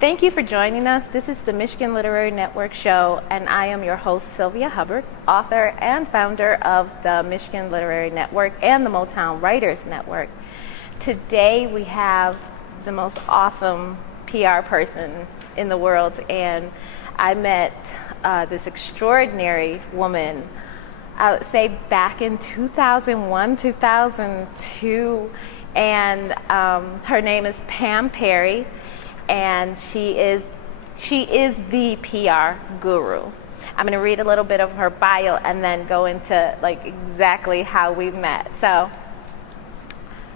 Thank you for joining us. This is the Michigan Literary Network show, and I am your host, Sylvia Hubbard, author and founder of the Michigan Literary Network and the Motown Writers Network. Today we have the most awesome PR person in the world, and I met this extraordinary woman, I would say back in 2001, 2002, and her name is Pam Perry. And she is the PR guru. I'm going to read a little bit of her bio and then go into like exactly how we met. So,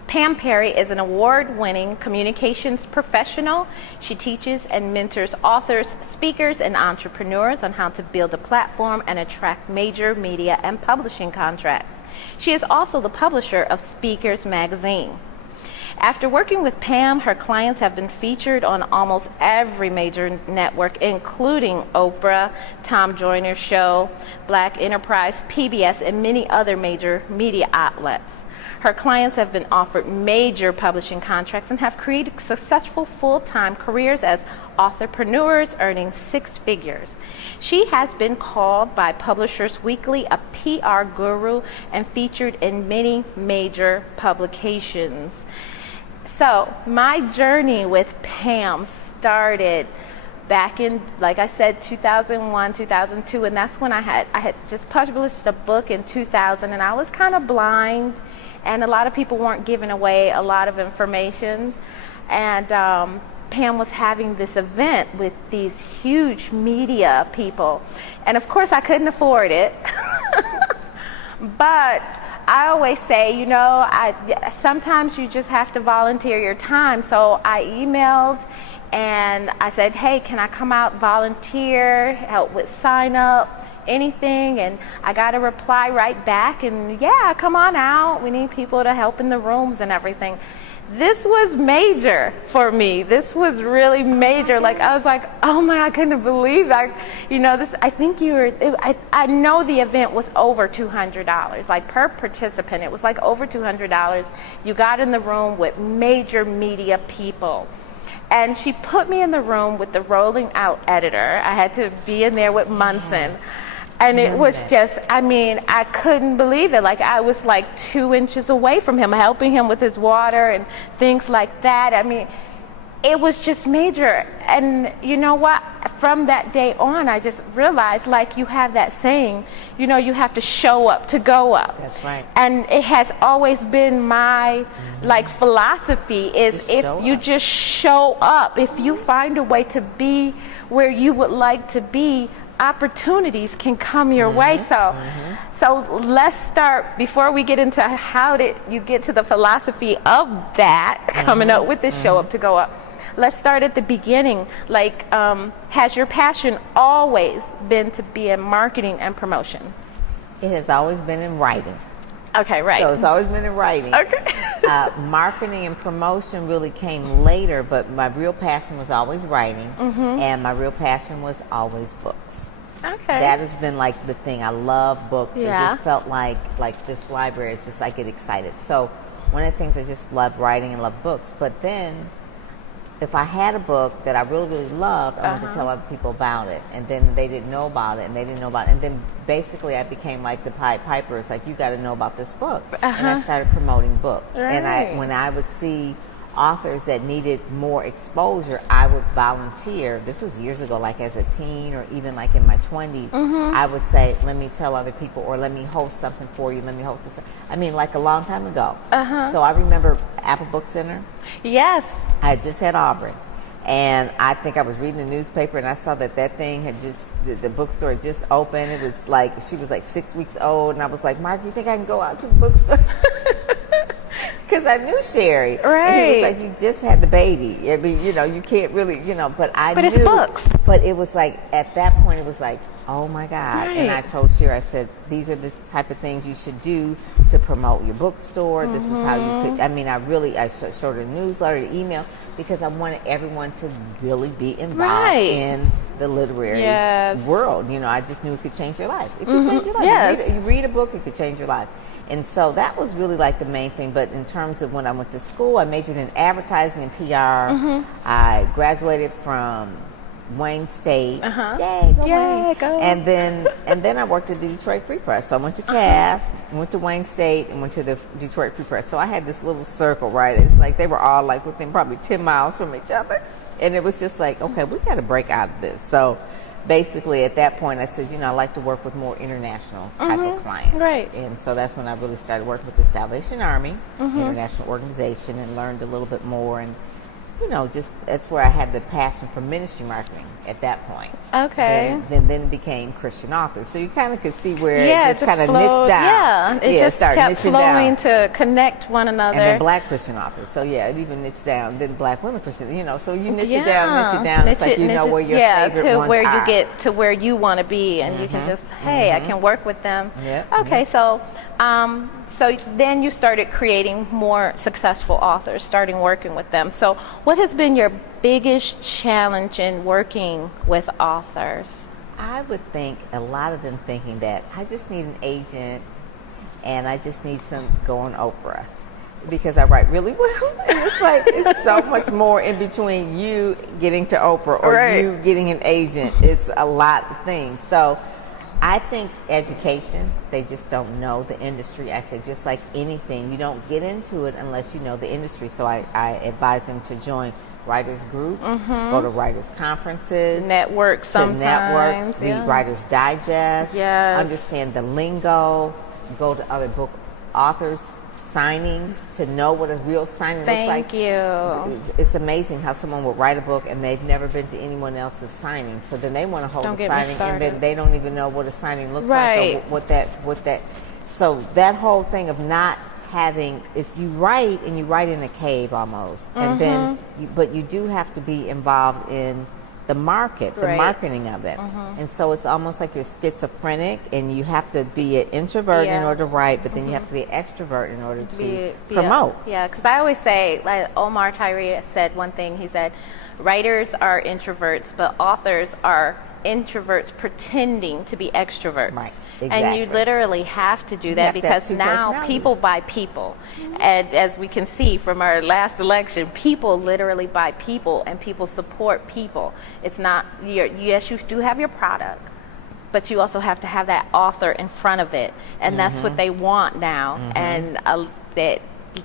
Pam Perry is an award-winning communications professional. She teaches and mentors authors, speakers, and entrepreneurs on how to build a platform and attract major media and publishing contracts. She is also the publisher of Speakers Magazine. After working with Pam, her clients have been featured on almost every major network, including Oprah, Tom Joyner's show, Black Enterprise, PBS, and many other major media outlets. Her clients have been offered major publishing contracts and have created successful full-time careers as authorpreneurs, earning six figures. She has been called by Publishers Weekly a PR guru and featured in many major publications. So my journey with Pam started back in, like I said, 2001, 2002, and that's when I had just published a book in 2000, and I was kind of blind, and a lot of people weren't giving away a lot of information, and Pam was having this event with these huge media people, and of course I couldn't afford it, but I always say, you know, sometimes you just have to volunteer your time. So I emailed and I said, hey, can I come out, volunteer, help with sign up, anything? And I got a reply right back, and yeah, come on out. We need people to help in the rooms and everything. This was major for me. This was really major. Like, I was like, oh my, I couldn't believe that. You know, this, I think I know the event was over $200, like per participant. It was like over $200. You got in the room with major media people. And she put me in the room with the rolling out editor. I had to be in there with Munson. And it was just, I mean, I couldn't believe it. Like, I was like 2 inches away from him, helping him with his water and things like that. I mean, it was just major. And you know what? From that day on, I just realized, like you have that saying, you know, you have to show up to go up. That's right. And it has always been my, like, philosophy is if you just show up, if you find a way to be where you would like to be, opportunities can come your way. So let's start, before we get into how did you get to the philosophy of that, coming up with this show up to go up, let's start at the beginning. Like, has your passion always been to be in marketing and promotion? It has always been in writing. Okay, right. So it's always been in writing. Okay. Marketing and promotion really came later, but my real passion was always writing, and my real passion was always books. Okay. That has been like the thing. I love books. Yeah. It just felt like this library. It's just, I get excited. So one of the things, I just love writing and love books. But then, if I had a book that I really, really loved, I wanted to tell other people about it. And then they didn't know about it, and they didn't know about it. And then basically I became like the Pied Piper. It's like, you got to know about this book. And I started promoting books. Right. And when I would see authors that needed more exposure, I would volunteer. This was years ago, like as a teen or even like in my 20s. I would say, let me tell other people, or let me host something for you. Let me host this. I mean, like a long time ago. So I remember Apple Book Center. Yes. I had just had Aubrey. And I think I was reading the newspaper, and I saw that thing had just, the bookstore had just opened. It was like, she was like 6 weeks old. And I was like, Mark, you think I can go out to the bookstore? Because I knew Sherry. Right. And he was like, you just had the baby. I mean, you know, you can't really, you know, but I knew. But it's books. But it was like, at that point, it was like, oh my God. Right. And I told Sherry, I said, these are the type of things you should do to promote your bookstore. This is how you could, I mean, I showed her a newsletter, an email, because I wanted everyone to really be involved in the literary Yes. world. You know, I just knew it could change your life. It could change your life. Yes. You read a book, it could change your life. And so that was really like the main thing. But in terms of when I went to school, I majored in advertising and PR. I graduated from Wayne State. Yay, go Wayne. Go. And then I worked at the Detroit Free Press. So I went to Cass, went to Wayne State, and went to the Detroit Free Press. So I had this little circle, right? It's like they were all like within probably 10 miles from each other. And it was just like, okay, we got to break out of this. So basically at that point I said, you know, I like to work with more international type of clients. Right. And so that's when I really started working with the Salvation Army, international organization, and learned a little bit more. And, you know, just that's where I had the passion for ministry marketing at that point. Okay. And then it became Christian authors. So you kind of could see where Yeah, it just kind of niched down. Yeah, it just started kept niching flowing down. to connect one another. And then Black Christian authors. So yeah, it even niched down. Then Black women Christian, you know, so you niche it down. It's like you know where your favorite to ones where are. you get to where you want to be, and you can just, hey, I can work with them. Yep. Okay, so so then you started creating more successful authors, starting working with them. So what has been your biggest challenge in working with authors? I would think a lot of them thinking that I just need an agent and I just need some go on Oprah because I write really well. And it's like, it's so much more in between you getting to Oprah or you getting an agent. It's a lot of things. So I think education, they just don't know the industry. I said, just like anything, you don't get into it unless you know the industry. So I advise them to join writers groups, go to writers conferences, Network sometimes, read Writers Digest, Yes. understand the lingo, go to other book authors signings to know what a real signing looks like. Thank you. It's amazing how someone will write a book and they've never been to anyone else's signing, so then they want to hold Don't a get me signing and started. then they don't even know what a signing looks Right. like or what that so that whole thing of not having, if you write and you write in a cave almost, and then but you do have to be involved in the market, the marketing of it. And so it's almost like you're schizophrenic and you have to be an introvert in order to write, but then you have to be an extrovert in order to promote. Because I always say, like Omar Tyree said one thing, he said, writers are introverts, but authors are introverts pretending to be extroverts. Right, And you exactly. literally have to do have that to have because two now personalities. people buy people. And as we can see from our last election, people literally buy people and people support people. It's not, yes, you do have your product, but you also have to have that author in front of it. And that's what they want now. And that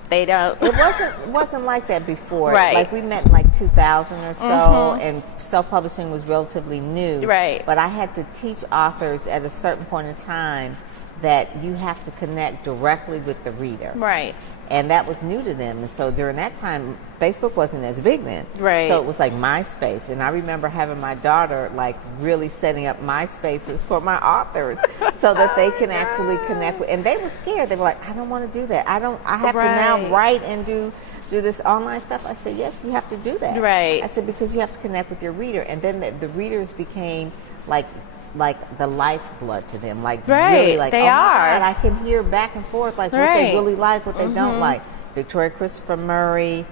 they don't. It wasn't like that before. Right. Like we met in like 2000 or so, and self-publishing was relatively new. Right. But I had to teach authors at a certain point in time that you have to connect directly with the reader. Right. And that was new to them. And so during that time, Facebook wasn't as big then. Right. So it was like MySpace. And I remember having my daughter like really setting up MySpaces for my authors so that they can actually connect with, and they were scared. They were like, I don't want to do that. I have to now write and do this online stuff. I said, yes, you have to do that. Right. I said, because you have to connect with your reader. And then the readers became like the lifeblood to them, like really, like they oh my are. God, I can hear back and forth like what they really like, what they don't like. Victoria Christopher Murray,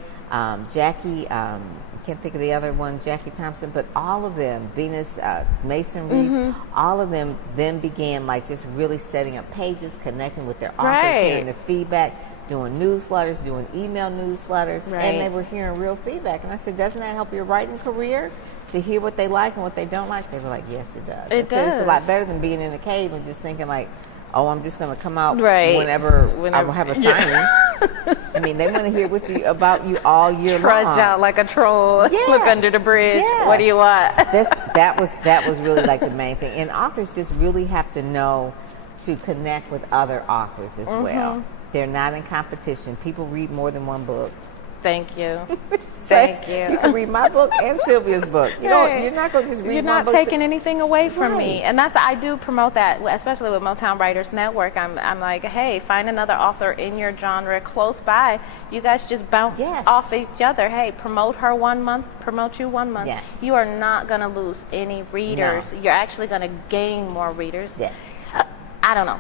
Jackie, I can't think of the other one, Jackie Thompson, but all of them, Venus Mason Reese, all of them then began like just really setting up pages, connecting with their authors, hearing the feedback, doing newsletters, doing email newsletters, and they were hearing real feedback. And I said, doesn't that help your writing career? To hear what they like and what they don't like? They were like, yes, it does. It said, does. it's a lot better than being in a cave and just thinking like, oh, I'm just going to come out whenever I have a signing. I mean, they want to hear about you all year Trudge long. out like a troll, look under the bridge. Yeah. What do you want? That was really like the main thing. And authors just really have to know to connect with other authors as well. They're not in competition. People read more than one book. Thank you. Thank you. You can read my book and Sylvia's book. You're not going to just read You're one not book. taking anything away from me. And I do promote that, especially with Motown Writers Network. I'm like, hey, find another author in your genre close by. You guys just bounce off each other. Hey, promote her 1 month, promote you 1 month. Yes. You are not going to lose any readers. No. You're actually going to gain more readers. Yes. I don't know.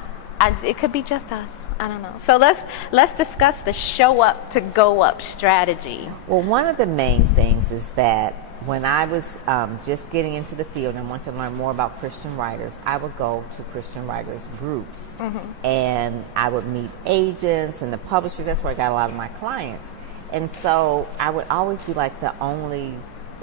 It could be just us. I don't know. So let's discuss the show up to go up strategy. Well, one of the main things is that when I was just getting into the field and wanted to learn more about Christian writers, I would go to Christian writers groups, and I would meet agents and the publishers. That's where I got a lot of my clients. And so I would always be like the only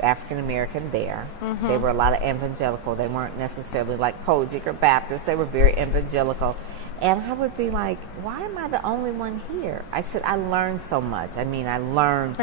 African American there. They were a lot of evangelical. They weren't necessarily like Kojic or Baptist. They were very evangelical. And I would be like, why am I the only one here? I said, I learned so much. I mean, I learned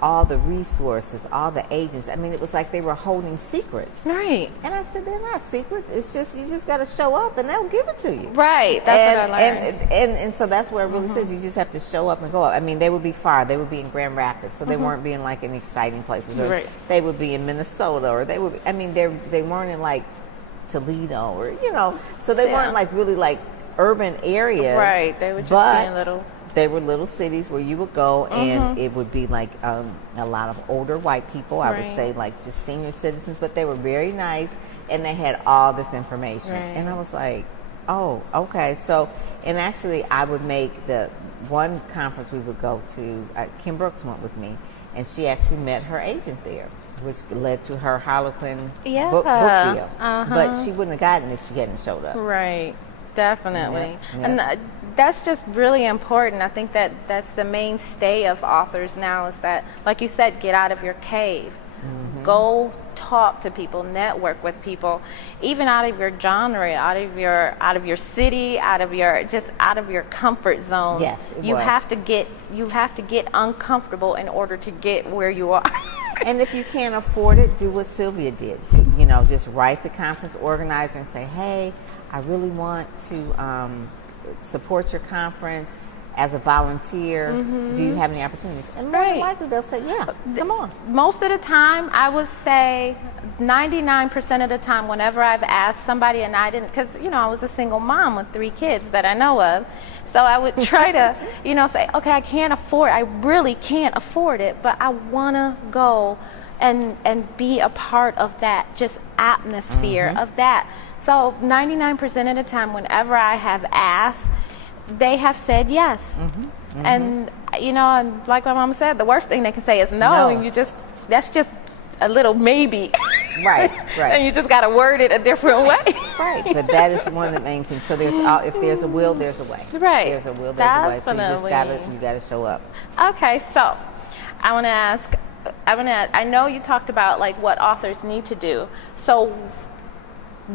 all the resources, all the agents. I mean, it was like they were holding secrets. Right. And I said, they're not secrets. It's just, you just got to show up and they'll give it to you. Right. That's what I learned. And so that's where it really says you just have to show up and go up. I mean, they would be far. They would be in Grand Rapids. So they weren't being like in exciting places. Or they would be in Minnesota. Or they would be, I mean, they weren't in like Toledo or, you know. So they weren't like really like urban areas, right? They would just be in little. They were little cities where you would go, and it would be like a lot of older white people. I would say like just senior citizens, but they were very nice, and they had all this information. And I was like, oh, okay. So, and actually, I would make the one conference we would go to. Kim Brooks went with me, and she actually met her agent there, which led to her Harlequin book deal. But she wouldn't have gotten it if she hadn't showed up. Right. Definitely. And that's just really important. I think that that's the mainstay of authors now is that, like you said, get out of your cave. Go talk to people, network with people, even out of your genre, out of your city, out of your comfort zone. Yes, you have to get uncomfortable in order to get where you are. And if you can't afford it, do what Sylvia did. Just write the conference organizer and say, hey, I really want to support your conference as a volunteer. Do you have any opportunities? And more than likely they'll say, yeah, come on. Most of the time, I would say 99% of the time, whenever I've asked somebody and I didn't, because, I was a single mom with 3 kids that I know of. So I would try to, say, okay, I really can't afford it, but I want to go and be a part of that just atmosphere of that. So 99% of the time, whenever I have asked, they have said yes. And, and like my mama said, the worst thing they can say is no. And that's just a little maybe. Right. And you just got to word it a different way. But that is one of the main things. So if there's a will, there's a way. There's a will, there's a way. So you got to show up. Okay, so I want to ask, I know you talked about like what authors need to do. So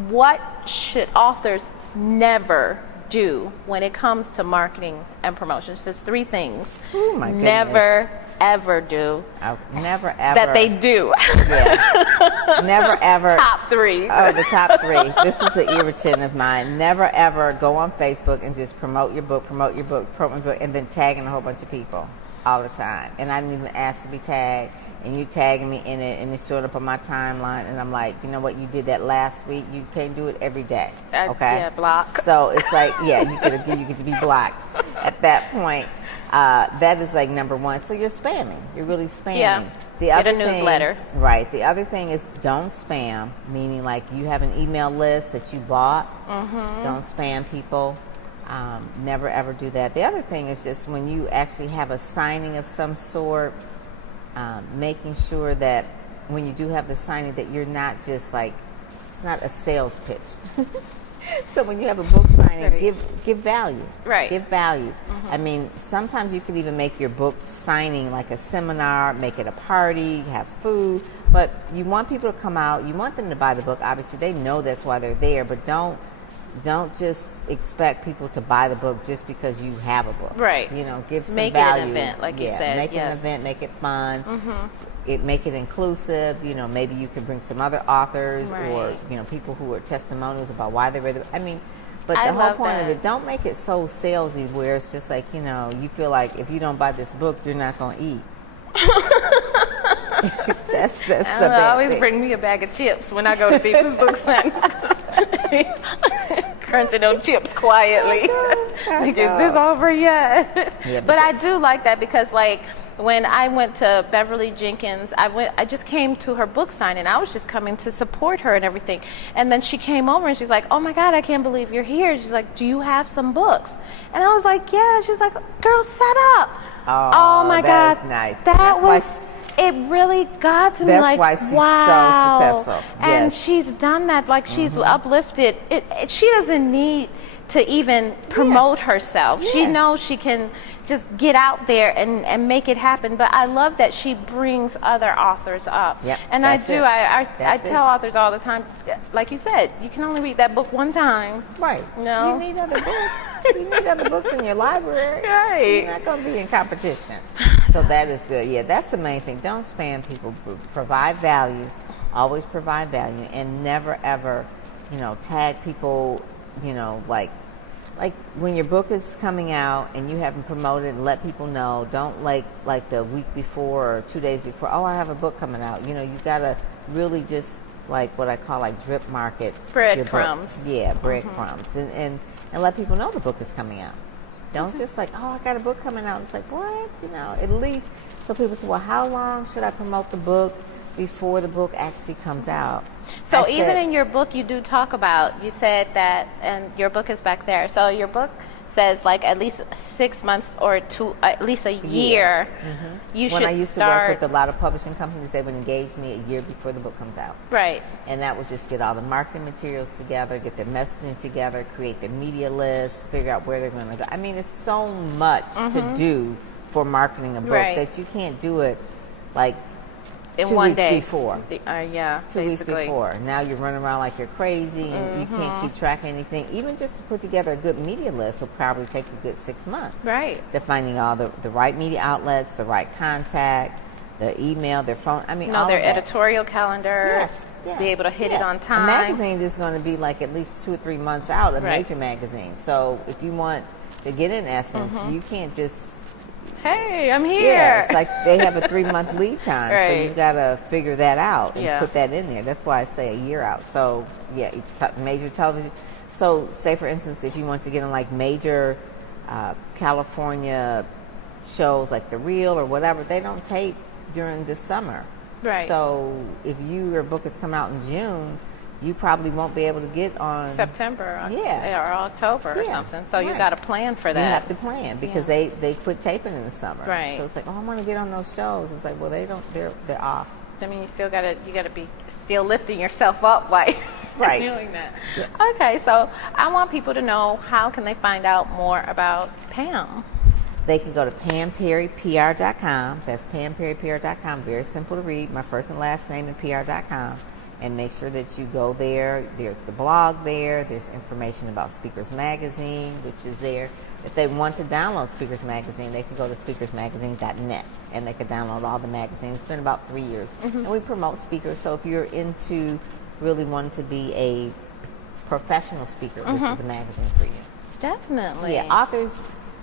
what should authors never do when it comes to marketing and promotions? Just 3 things. Oh my goodness. Never ever do. Never ever. That they do. Yeah. Never ever. Top 3. Oh, the top 3. This is an irritant of mine. Never ever go on Facebook and just promote your book, and then tagging a whole bunch of people all the time. And I didn't even ask to be tagged. And you tagging me in it, and it showed up on my timeline, and I'm like, you know what, you did that last week, you can't do it every day, okay? Yeah, block. So it's like, you get to be blocked at that point. That is like number 1. So you're spamming. You're really spamming. Yeah. Get a newsletter. Right. The other thing is don't spam, meaning like you have an email list that you bought. Don't spam people. Never ever do that. The other thing is just when you actually have a signing of some sort, making sure that when you do have the signing that you're not just like, it's not a sales pitch. So when you have a book signing, give value. Give value. I mean, sometimes you can even make your book signing like a seminar, make it a party, have food, but you want people to come out, you want them to buy the book. Obviously, they know that's why they're there, but don't just expect people to buy the book just because you have a book. Give some make value. Make it an event, like you said. Make an event, make it fun. Make it inclusive. Maybe you can bring some other authors or people who are testimonials about why they read it. I mean, but the whole point of it, don't make it so salesy where it's just like you feel like if you don't buy this book, you're not going to eat. that's I always bring me a bag of chips when I go to people's book signings. Crunching those chips quietly. Like, is this over yet? But I do like that because, like, when I went to Beverly Jenkins, I just came to her book signing. I was just coming to support her and everything. And then she came over and she's like, oh my God, I can't believe you're here. She's like, do you have some books? And I was like, yeah. She was like, girl, set up. Oh my God. Is nice. That was it really got to me. That's Like, why she's so wow. successful. And Yes. she's done that. Like, she's uplifted. She doesn't need to even promote herself. She Yeah. knows she can just get out there and make it happen. But I love that she brings other authors up. Yep, And that's it. I That's tell it. authors all the time, like you said, you can only read that book one time. Right. No. You need other books. You need other books in your library. Right. You're not going to be in competition. So that is good. Yeah, that's the main thing. Don't spam people. Provide value. Always provide value. And never, ever, tag people, like when your book is coming out and you haven't promoted, let people know. Don't like the week before or 2 days before, oh, I have a book coming out. You've got to really just like what I call like drip market. Breadcrumbs. Yeah, breadcrumbs. And let people know the book is coming out. Don't just like, oh, I got a book coming out. It's like, what? At least, so people say, well, how long should I promote the book before the book actually comes out? So even in your book, you do talk about, you said that, and your book is back there. So your book says like at least 6 months or at least a year. You should When I used start. to work with a lot of publishing companies, they would engage me a year before the book comes out. Right. And that would just get all the marketing materials together, get their messaging together, create their media list, figure out where they're going to go. I mean, it's so much to do for marketing a book that you can't do it like In 2 one weeks day. before. Yeah, 2 weeks basically. before. Now you're running around like you're crazy and you can't keep track of anything. Even just to put together a good media list will probably take a good 6 months. Right. Defining all the right media outlets, the right contact, the email, their phone. I mean, all their of that. editorial calendar. Yes. Be able to hit it on A time. magazine is going to be like at least 2 or 3 months out, a Right. major magazine. So if you want to get in Essence, you can't just... Hey, I'm here. Yeah, it's like they have a 3-month lead time, so Right. you got to figure that out and Yeah. put that in there. That's why I say a year out. So yeah, major television. So say for instance, if you want to get on like major California shows like The Real or whatever, they don't tape during the summer. Right. So if your book is coming out in June, you probably won't be able to get on September Yeah. or October or Yeah, something. So you right. got to plan for You that. have to plan because they quit taping in the summer. Right. So it's like, oh, I want to get on those shows. It's like, well, they're off. I mean, you gotta be still lifting yourself up while Right. doing that. Yes. Okay, so I want people to know, how can they find out more about Pam? They can go to PamPerryPR.com. That's PamPerryPR.com. Very simple to read. My first and last name and PR.com. And make sure that you go there. There's the blog there. There's information about Speakers Magazine, which is there. If they want to download Speakers Magazine, they can go to speakersmagazine.net and they can download all the magazines. It's been about 3 years. And we promote speakers. So if you're into really wanting to be a professional speaker, this is a magazine for you. Definitely. Yeah, authors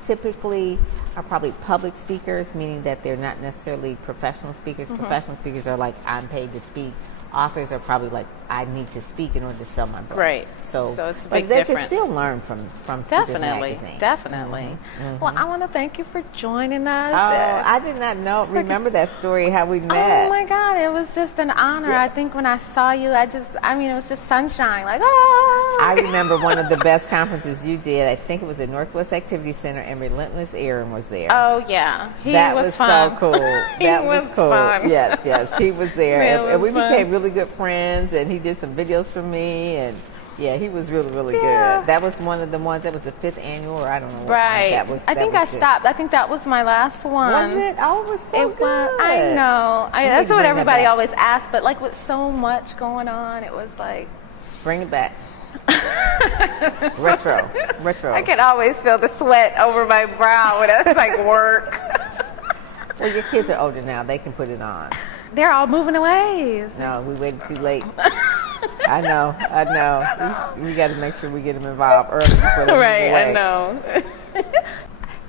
typically are probably public speakers, meaning that they're not necessarily professional speakers. Professional speakers are like, I'm paid to speak. Authors are probably like, I need to speak in order to sell my book. Right. So it's a but big they difference. can still learn from Speakers Definitely. Magazine. Definitely. Well, I want to thank you for joining us. Oh, I did not remember that story, how we met. Oh my God, it was just an honor. Yeah. I think when I saw you, it was just sunshine. Like, oh. I remember one of the best conferences you did. I think it was at Northwest Activity Center, and Relentless Aaron was there. Oh yeah, That was fun. so cool. That was cool. fun. Yes, he was there, It and we was fun. became really good friends. And he did some videos for me, and yeah, he was really, really Yeah. good. That was one of the ones that was the 5th annual, or I don't know. What Right. That was. I think I stopped. I think that was my last one. Was it? Oh, it was so It good. was. I know. You need That's to what bring that everybody back. always asks. But like with so much going on, it was like Bring it back. retro. I could always feel the sweat over my brow when it's like work. Well, your kids are older now; they can put it on. They're all moving away. No, we waited too late. I know. We got to make sure we get them involved early before they move Right, away. I know.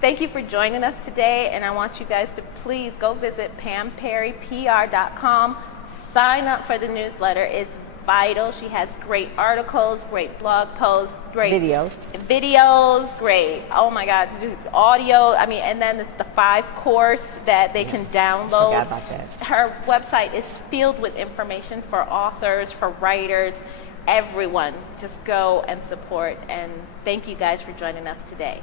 Thank you for joining us today, and I want you guys to please go visit PamPerryPR.com. Sign up for the newsletter. It's vital. She has great articles, great blog posts, great videos, great. Oh my God, just audio. I mean, and then it's the 5 course that they can download. Forgot about that. Her website is filled with information for authors, for writers, everyone. Just go and support. And thank you guys for joining us today.